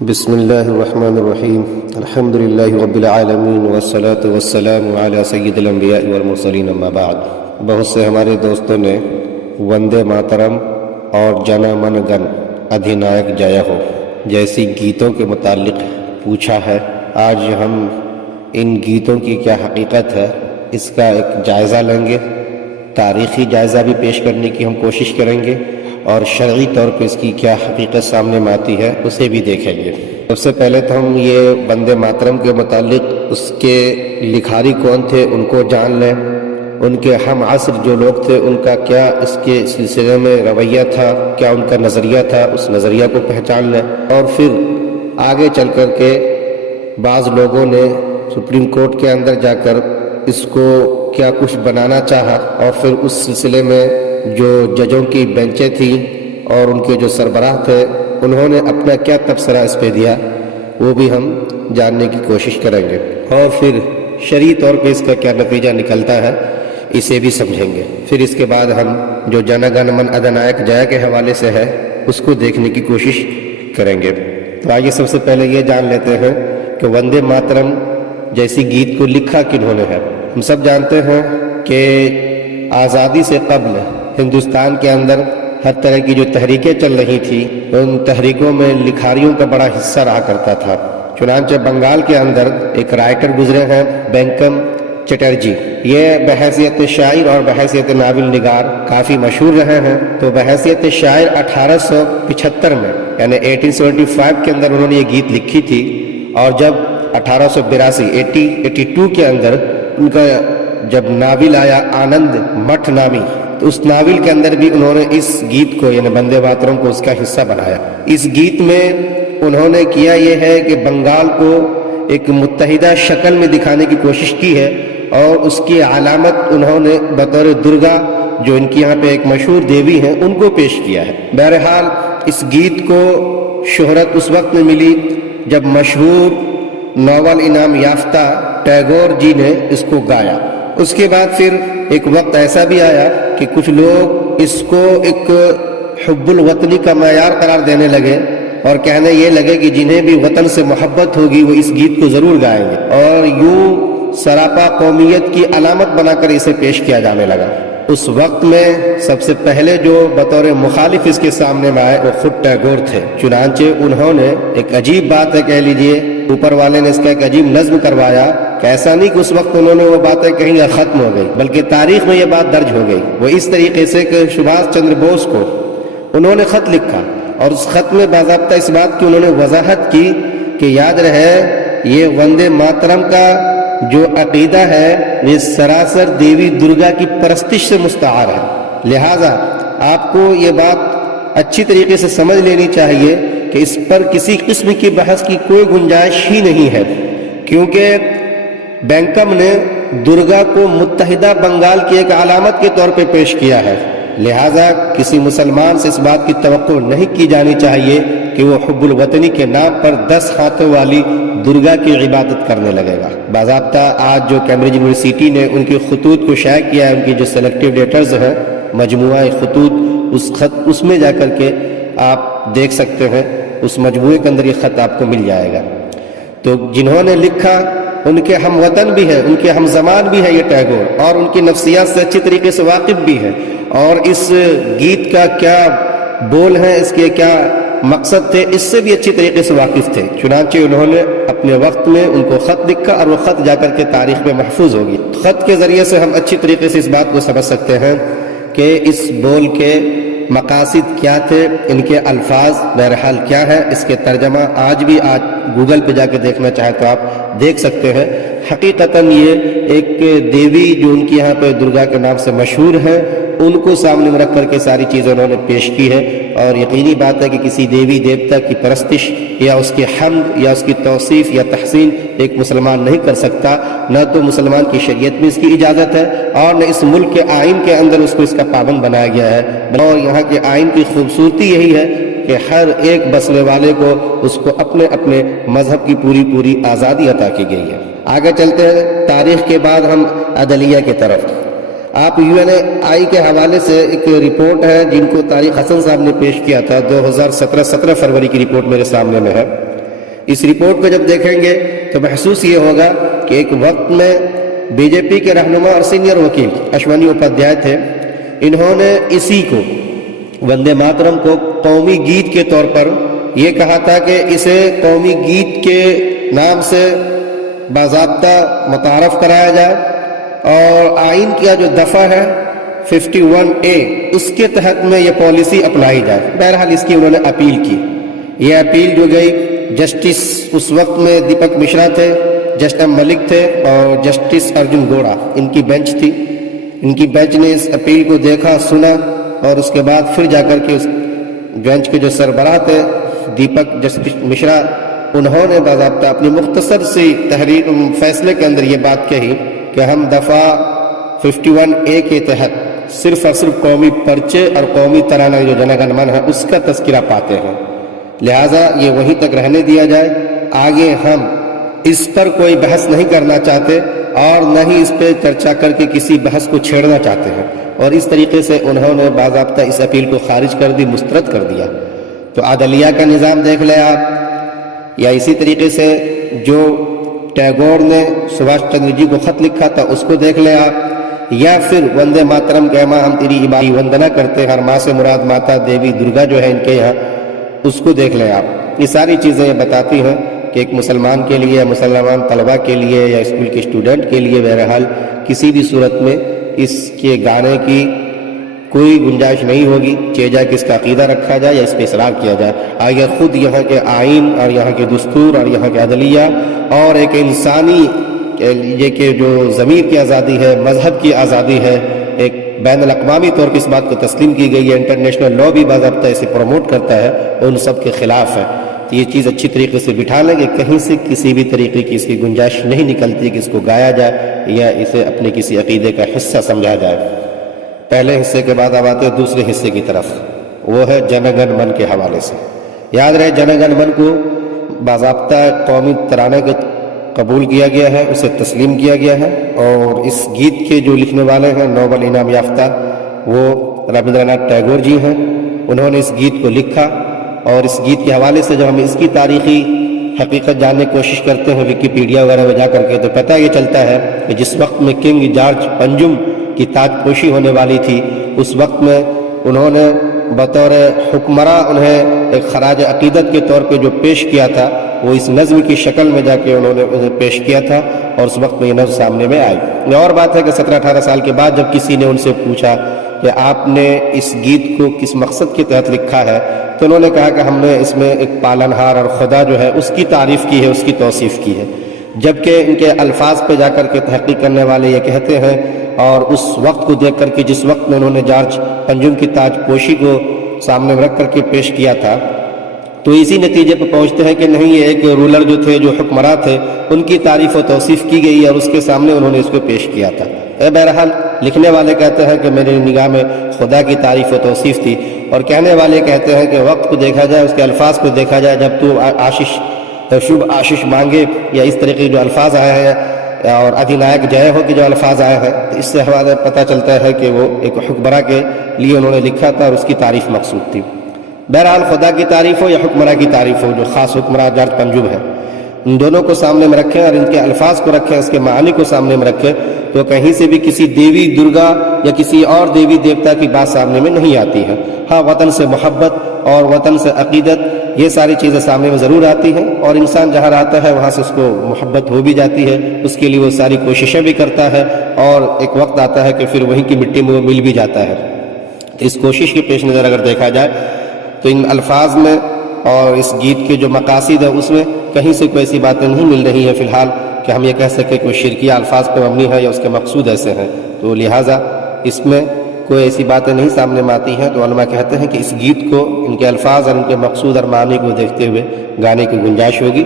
بسم اللہ الرحمن الرحیم الحمد للہ رب العالمین والصلاة والسلام علی سید الانبیاء والمرسلین اما بعد۔ بہت سے ہمارے دوستوں نے وندے ماترم اور جن من گن ادھینائک جیا ہو جیسی گیتوں کے متعلق پوچھا ہے۔ آج ہم ان گیتوں کی کیا حقیقت ہے اس کا ایک جائزہ لیں گے، تاریخی جائزہ بھی پیش کرنے کی ہم کوشش کریں گے، اور شرعی طور پہ اس کی کیا حقیقت سامنے میں آتی ہے اسے بھی دیکھیں گے۔ سب سے پہلے تو ہم یہ وندے ماترم کے متعلق اس کے لکھاری کون تھے ان کو جان لیں، ان کے ہم عصر جو لوگ تھے ان کا کیا اس کے سلسلے میں رویہ تھا، کیا ان کا نظریہ تھا، اس نظریہ کو پہچان لیں، اور پھر آگے چل کر کے بعض لوگوں نے سپریم کورٹ کے اندر جا کر اس کو کیا کچھ بنانا چاہا، اور پھر اس سلسلے میں جو ججوں کی بینچیں تھیں اور ان کے جو سربراہ تھے انہوں نے اپنا کیا تبصرہ اس پہ دیا، وہ بھی ہم جاننے کی کوشش کریں گے، اور پھر شرعی طور پہ اس کا کیا نتیجہ نکلتا ہے اسے بھی سمجھیں گے۔ پھر اس کے بعد ہم جو جن گن من ادھینائک جیا کے حوالے سے ہے اس کو دیکھنے کی کوشش کریں گے۔ تو آئیے سب سے پہلے یہ جان لیتے ہیں کہ وندے ماترم جیسی گیت کو لکھا کنہوں نے ہے۔ ہم سب جانتے ہیں کہ آزادی سے قبل ہندوستان کے اندر ہر طرح کی جو تحریکیں چل رہی تھی ان تحریکوں میں لکھاریوں کا بڑا حصہ رہا کرتا تھا۔ چنانچہ بنگال کے اندر ایک رائٹر گزرے ہیں بنکم چٹرجی، یہ بحیثیت شاعر اور بحیثیت ناول نگار کافی مشہور رہے ہیں۔ تو بحیثیت شاعر 1875 میں یعنی 1875 کے اندر انہوں نے یہ گیت لکھی تھی، اور جب 1882 کے اندر ان کا جب ناول آیا آنند مٹھ نامی، تو اس ناول کے اندر بھی انہوں نے اس گیت کو یعنی وندے ماترم کو اس کا حصہ بنایا۔ اس گیت میں انہوں نے کیا یہ ہے کہ بنگال کو ایک متحدہ شکل میں دکھانے کی کوشش کی ہے، اور اس کی علامت انہوں نے بطور درگا جو ان کی یہاں پہ ایک مشہور دیوی ہیں ان کو پیش کیا ہے۔ بہرحال اس گیت کو شہرت اس وقت میں ملی جب مشہور ناول انعام یافتہ ٹیگور جی نے اس کو گایا۔ اس کے بعد پھر ایک وقت ایسا بھی آیا کہ کچھ لوگ اس کو ایک حب الوطنی کا معیار قرار دینے لگے، اور کہنے یہ لگے کہ جنہیں بھی وطن سے محبت ہوگی وہ اس گیت کو ضرور گائیں گے، اور یوں سراپا قومیت کی علامت بنا کر اسے پیش کیا جانے لگا۔ اس وقت میں سب سے پہلے جو بطور مخالف اس کے سامنے میں آئے وہ خود ٹیگور تھے۔ چنانچہ انہوں نے ایک عجیب بات ہے، کہہ لیجئے اوپر والے نے اس کا ایک عجیب نظم کروایا کہ ایسا نہیں کہ اس وقت انہوں نے وہ باتیں کہیں ختم ہو گئی، بلکہ تاریخ میں یہ بات درج ہو گئی۔ وہ اس طریقے سے کہ سبھاش چندر بوس کو انہوں نے خط لکھا، اور اس خط میں باضابطہ اس بات کی انہوں نے وضاحت کی کہ یاد رہے یہ وندے ماترم کا جو عقیدہ ہے یہ سراسر دیوی درگا کی پرستش سے مستعار ہے، لہٰذا آپ کو یہ بات اچھی طریقے سے سمجھ لینی چاہیے کہ اس پر کسی قسم کی بحث کی کوئی گنجائش ہی نہیں ہے، کیونکہ بینکم نے درگا کو متحدہ بنگال کی ایک علامت کے طور پہ پیش کیا ہے، لہٰذا کسی مسلمان سے اس بات کی توقع نہیں کی جانی چاہیے کہ وہ حب الوطنی کے نام پر 10 ہاتھوں والی درگا کی عبادت کرنے لگے گا۔ باضابطہ آج جو کیمبرج یونیورسٹی نے ان کے خطوط کو شائع کیا ہے، ان کی جو سلیکٹیو لیٹرز ہیں مجموعہ خطوط، اس میں جا کر کے آپ دیکھ سکتے ہیں، اس مجموعے کے اندر یہ خط آپ کو مل جائے گا۔ تو جنہوں نے لکھا ان کے ہم وطن بھی ہے، ان کے ہم زمان بھی ہے یہ ٹیگور، اور ان کی نفسیات سے اچھی طریقے سے واقف بھی ہے، اور اس گیت کا کیا بول ہے، اس کے کیا مقصد تھے، اس سے بھی اچھی طریقے سے واقف تھے۔ چنانچہ انہوں نے اپنے وقت میں ان کو خط لکھا، اور وہ خط جا کر کے تاریخ میں محفوظ ہوگی۔ خط کے ذریعے سے ہم اچھی طریقے سے اس بات کو سمجھ سکتے ہیں کہ اس بول کے مقاصد کیا تھے، ان کے الفاظ بہرحال کیا ہے۔ اس کے ترجمہ آج گوگل پہ جا کے دیکھنا چاہے تو آپ دیکھ سکتے ہیں۔ حقیقتاً یہ ایک دیوی جو ان کی یہاں پہ درگا کے نام سے مشہور ہے ان کو سامنے میں رکھ کر کے ساری چیزیں انہوں نے پیش کی ہے، اور یقینی بات ہے کہ کسی دیوی دیوتا کی پرستش یا اس کی حمد یا اس کی توصیف یا تحسین ایک مسلمان نہیں کر سکتا، نہ تو مسلمان کی شریعت میں اس کی اجازت ہے، اور نہ اس ملک کے آئین کے اندر اس کو اس کا پابند بنایا گیا ہے۔ اور یہاں کے آئین کی خوبصورتی یہی ہے کہ ہر ایک بسنے والے کو اس کو اپنے اپنے مذہب کی پوری آزادی عطا کی گئی ہے۔ آگے چلتے ہیں تاریخ کے بعد ہم عدلیہ کی طرف۔ آپ UNI کے حوالے سے ایک رپورٹ ہے جن کو طارق حسن صاحب نے پیش کیا تھا 2017 17 فروری کی رپورٹ میرے سامنے میں ہے۔ اس رپورٹ کو جب دیکھیں گے تو محسوس یہ ہوگا کہ ایک وقت میں بی جے پی کے رہنما اور سینئر وکیل اشونی اپادھیائے تھے، انہوں نے اسی کو وندے ماترم کو قومی گیت کے طور پر یہ کہا تھا کہ اسے قومی گیت کے نام سے باضابطہ متعارف کرایا جائے اور آئین کا جو دفعہ ہے 51A اس کے تحت میں یہ پالیسی اپنائی جائے۔ بہرحال اس کی انہوں نے اپیل کی۔ یہ اپیل جو گئی جسٹس اس وقت میں دیپک مشرا تھے، جسٹس ایم ملک تھے اور جسٹس ارجن گوڑا، ان کی بینچ تھی۔ ان کی بینچ نے اس اپیل کو دیکھا، سنا اور اس کے بعد پھر جا کر کے اس بینچ کے جو سربراہ تھے دیپک جسٹس مشرا، انہوں نے باضابطہ اپنی مختصر سی تحریر فیصلے کے اندر یہ بات کہی کہ ہم دفعہ 51A کے تحت صرف اور صرف قومی پرچے اور قومی ترانہ جو جن گن من ہے اس کا تذکرہ پاتے ہیں، لہٰذا یہ وہیں تک رہنے دیا جائے، آگے ہم اس پر کوئی بحث نہیں کرنا چاہتے اور نہ ہی اس پہ چرچا کر کے کسی بحث کو چھیڑنا چاہتے ہیں۔ اور اس طریقے سے انہوں نے باضابطہ اس اپیل کو خارج کر دی، مسترد کر دیا۔ تو عدلیہ کا نظام دیکھ لیں آپ، یا اسی طریقے سے جو ٹیگور نے سبھاش چندر جی کو خط لکھا تھا اس کو دیکھ لیں آپ، یا پھر وندے ماترم کہ ماں ہم تیری عبادت وندنا کرتے ہیں، اور ماں سے مراد ماتا دیوی درگا جو ہے ان کے یہاں، اس کو دیکھ لیں آپ۔ یہ ساری چیزیں یہ بتاتی ہیں کہ ایک مسلمان کے لیے، مسلمان طلبہ کے لیے یا اسکول کے اسٹوڈنٹ کے لیے بہرحال کسی بھی صورت میں اس کے گانے کی کوئی گنجائش نہیں ہوگی، چاہے کہ اس کا عقیدہ رکھا جائے یا اس پہ اصرار کیا جائے۔ اگر خود یہاں کے آئین اور یہاں کے دستور اور یہاں کے عدلیہ اور ایک انسانی یہ کہ جو ضمیر کی آزادی ہے، مذہب کی آزادی ہے، ایک بین الاقوامی طور پر اس بات کو تسلیم کی گئی ہے، انٹرنیشنل لا بھی باضابطہ اسے پروموٹ کرتا ہے، ان سب کے خلاف ہے۔ تو یہ چیز اچھی طریقے سے بٹھا لیں کہ کہیں سے کسی بھی طریقے کی اس کی گنجائش نہیں نکلتی کہ اس کو گایا جائے یا اسے اپنے کسی عقیدے کا حصہ سمجھا جائے۔ پہلے حصے کے بعد اب آتے ہیں دوسرے حصے کی طرف، وہ ہے جن گن من کے حوالے سے۔ یاد رہے جن گن من کو باضابطہ قومی ترانے کے قبول کیا گیا ہے، اسے تسلیم کیا گیا ہے، اور اس گیت کے جو لکھنے والے ہیں نوبل انعام یافتہ وہ رابندر ناتھ ٹیگور جی ہیں۔ انہوں نے اس گیت کو لکھا، اور اس گیت کے حوالے سے جب ہم اس کی تاریخی حقیقت جاننے کی کوشش کرتے ہیں ویکیپیڈیا وغیرہ میں جا کر کے، تو پتہ یہ چلتا ہے کہ جس وقت میں کنگ جارج پنجم کی تاج پوشی ہونے والی تھی، اس وقت میں انہوں نے بطور حکمراں انہیں ایک خراج عقیدت کے طور پہ جو پیش کیا تھا وہ اس نظم کی شکل میں جا کے انہوں نے انہیں پیش کیا تھا، اور اس وقت میں یہ نظم سامنے میں آئی۔ یہ اور بات ہے کہ 17-18 سال کے بعد جب کسی نے ان سے پوچھا کہ آپ نے اس گیت کو کس مقصد کے تحت لکھا ہے، تو انہوں نے کہا کہ ہم نے اس میں ایک پالنہار اور خدا جو ہے اس کی تعریف کی ہے، اس کی توصیف کی ہے۔ جبکہ ان کے الفاظ پہ جا کر کے تحقیق کرنے والے یہ کہتے ہیں، اور اس وقت کو دیکھ کر کے جس وقت میں انہوں نے جارج پنجم کی تاج پوشی کو سامنے میں رکھ کر کے پیش کیا تھا، تو اسی نتیجے پہ پہنچتے ہیں کہ نہیں، یہ ایک رولر جو تھے، جو حکمراں تھے، ان کی تعریف و توصیف کی گئی اور اس کے سامنے انہوں نے اس کو پیش کیا تھا۔ بہرحال لکھنے والے کہتے ہیں کہ میری نگاہ میں خدا کی تعریف و توصیف تھی، اور کہنے والے کہتے ہیں کہ وقت کو دیکھا جائے، اس کے الفاظ کو دیکھا جائے، جب تو شبھ آشش مانگے یا اس طریقے کے جو الفاظ آئے ہیں، اور ادھینائک جے ہو کے جو الفاظ آئے ہیں، تو اس سے حوالے پتہ چلتا ہے کہ وہ ایک حکمراں کے لیے انہوں نے لکھا تھا اور اس کی تعریف مقصود تھی۔ بہرحال خدا کی تعریف ہو یا حکمراں کی تعریف ہو، جو خاص حکمراں جارج پنجم ہے، ان دونوں کو سامنے میں رکھیں اور ان کے الفاظ کو رکھیں، اس کے معانی کو سامنے میں رکھیں، تو کہیں سے بھی کسی دیوی درگا یا کسی اور دیوی دیوتا کی بات سامنے میں نہیں آتی ہے۔ ہاں، وطن سے محبت اور وطن سے عقیدت، یہ ساری چیزیں سامنے میں ضرور آتی ہیں، اور انسان جہاں رہتا ہے وہاں سے اس کو محبت ہو بھی جاتی ہے، اس کے لیے وہ ساری کوششیں بھی کرتا ہے، اور ایک وقت آتا ہے کہ پھر وہیں کی مٹی میں وہ مل بھی جاتا ہے۔ اس کوشش کے پیش نظر اگر دیکھا جائے تو ان الفاظ میں اور اس گیت کے جو مقاصد ہیں اس میں کہیں سے کوئی ایسی باتیں نہیں مل رہی ہیں فی الحال کہ ہم یہ کہہ سکیں کہ شرکیہ الفاظ پہ مبنی ہے یا اس کے مقصود ایسے ہیں، تو لہٰذا اس میں کوئی ایسی باتیں نہیں سامنے میں آتی ہیں۔ تو علماء کہتے ہیں کہ اس گیت کو ان کے الفاظ اور ان کے مقصود اور معنی کو دیکھتے ہوئے گانے کی گنجائش ہوگی۔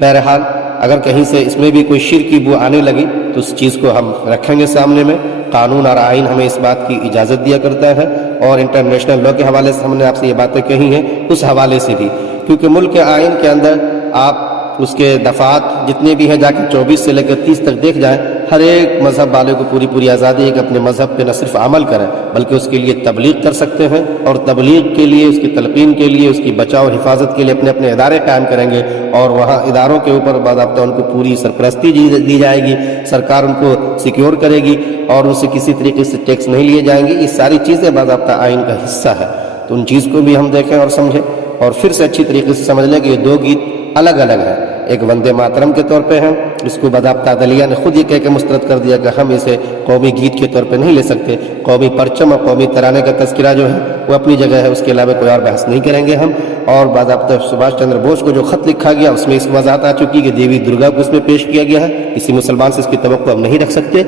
بہرحال اگر کہیں سے اس میں بھی کوئی شرک کی بو آنے لگی تو اس چیز کو ہم رکھیں گے سامنے میں۔ قانون اور آئین ہمیں اس بات کی اجازت دیا کرتا ہے، اور انٹرنیشنل لا کے حوالے سے ہم نے آپ سے یہ باتیں کہی ہیں، اس حوالے سے بھی، کیونکہ ملک کے آئین کے اندر آپ اس کے دفعات جتنے بھی ہیں جا کے 24 سے لے کر 30 تک دیکھ جائیں، ہر ایک مذہب والے کو پوری آزادی ہے کہ اپنے مذہب پہ نہ صرف عمل کریں بلکہ اس کے لیے تبلیغ کر سکتے ہیں، اور تبلیغ کے لیے، اس کی تلقین کے لیے، اس کی بچاؤ اور حفاظت کے لیے اپنے ادارے قائم کریں گے، اور وہاں اداروں کے اوپر باضابطہ ان کو پوری سرپرستی دی جائے گی، سرکار ان کو سیکیور کرے گی اور ان سے کسی طریقے سے ٹیکس نہیں لیے جائیں گے۔ یہ ساری چیزیں باضابطہ آئین کا حصہ ہے، تو ان چیز کو بھی ہم دیکھیں اور سمجھیں، اور پھر سے اچھی طریقے سے سمجھ لیں کہ یہ دو گیت الگ الگ ہیں۔ ایک وندے ماترم کے طور پہ ہیں، اس کو باضابطہ عدلیہ نے خود یہ کہہ کے مسترد کر دیا کہ ہم اسے قومی گیت کے طور پہ نہیں لے سکتے، قومی پرچم اور قومی ترانے کا تذکرہ جو ہے وہ اپنی جگہ ہے، اس کے علاوہ کوئی اور بحث نہیں کریں گے ہم۔ اور باضابطہ سبھاش چندر بوس کو جو خط لکھا گیا اس میں اس وضاحت آ چکی کہ دیوی درگا کو اس میں پیش کیا گیا ہے، کسی مسلمان سے اس کی توقع ہم نہیں رکھ سکتے،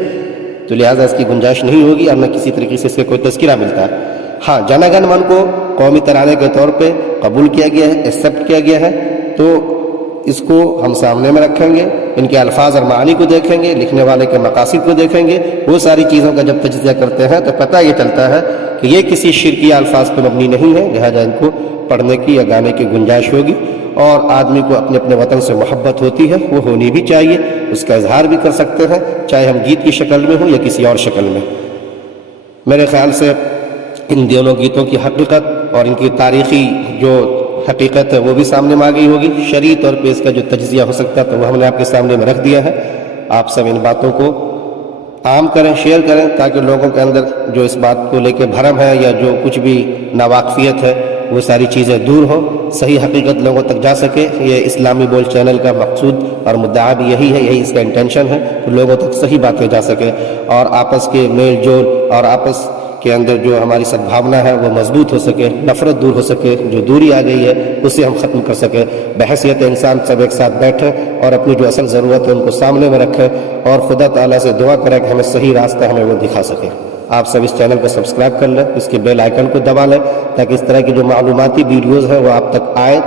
تو لہٰذا اس کی گنجائش نہیں ہوگی اور نہ کسی طریقے سے اس کا کوئی تذکرہ ملتا ہے۔ ہاں، جن گن من کو قومی ترانے کے طور پہ قبول کیا گیا ہے، ایکسیپٹ کیا گیا ہے، تو اس کو ہم سامنے میں رکھیں گے، ان کے الفاظ اور معانی کو دیکھیں گے، لکھنے والے کے مقاصد کو دیکھیں گے، وہ ساری چیزوں کا جب تجزیہ کرتے ہیں تو پتہ یہ چلتا ہے کہ یہ کسی شرکیہ الفاظ پہ مبنی نہیں ہے، لہذا ان کو پڑھنے کی یا گانے کی گنجائش ہوگی، اور آدمی کو اپنے وطن سے محبت ہوتی ہے، وہ ہونی بھی چاہیے، اس کا اظہار بھی کر سکتے ہیں، چاہے ہم گیت کی شکل میں ہوں یا کسی اور شکل میں۔ میرے خیال سے ان دونوں گیتوں کی حقیقت اور ان کی تاریخی جو حقیقت ہے وہ بھی سامنے میں آ گئی ہوگی، شرعی طور پہ اس کا جو تجزیہ ہو سکتا ہے تو وہ ہم نے آپ کے سامنے میں رکھ دیا ہے۔ آپ سب ان باتوں کو عام کریں، شیئر کریں، تاکہ لوگوں کے اندر جو اس بات کو لے کے بھرم ہے یا جو کچھ بھی ناواقفیت ہے وہ ساری چیزیں دور ہو، صحیح حقیقت لوگوں تک جا سکے۔ یہ اسلامی بول چینل کا مقصود اور مدعا بھی یہی ہے، یہی اس کا انٹینشن ہے کہ لوگوں تک صحیح باتیں جا سکے، اور آپس کے میل جول اور آپس کے اندر جو ہماری سدبھاونا ہے وہ مضبوط ہو سکے، نفرت دور ہو سکے، جو دوری آ گئی ہے اسے ہم ختم کر سکیں، بحیثیت انسان سب ایک ساتھ بیٹھیں اور اپنی جو اصل ضرورت ہے ان کو سامنے میں رکھیں، اور خدا تعالیٰ سے دعا کریں کہ ہمیں صحیح راستہ ہمیں وہ دکھا سکے۔ آپ سب اس چینل کو سبسکرائب کر لیں، اس کے بیل آئیکن کو دبا لیں، تاکہ اس طرح کی جو معلوماتی ویڈیوز ہیں وہ آپ تک آئے۔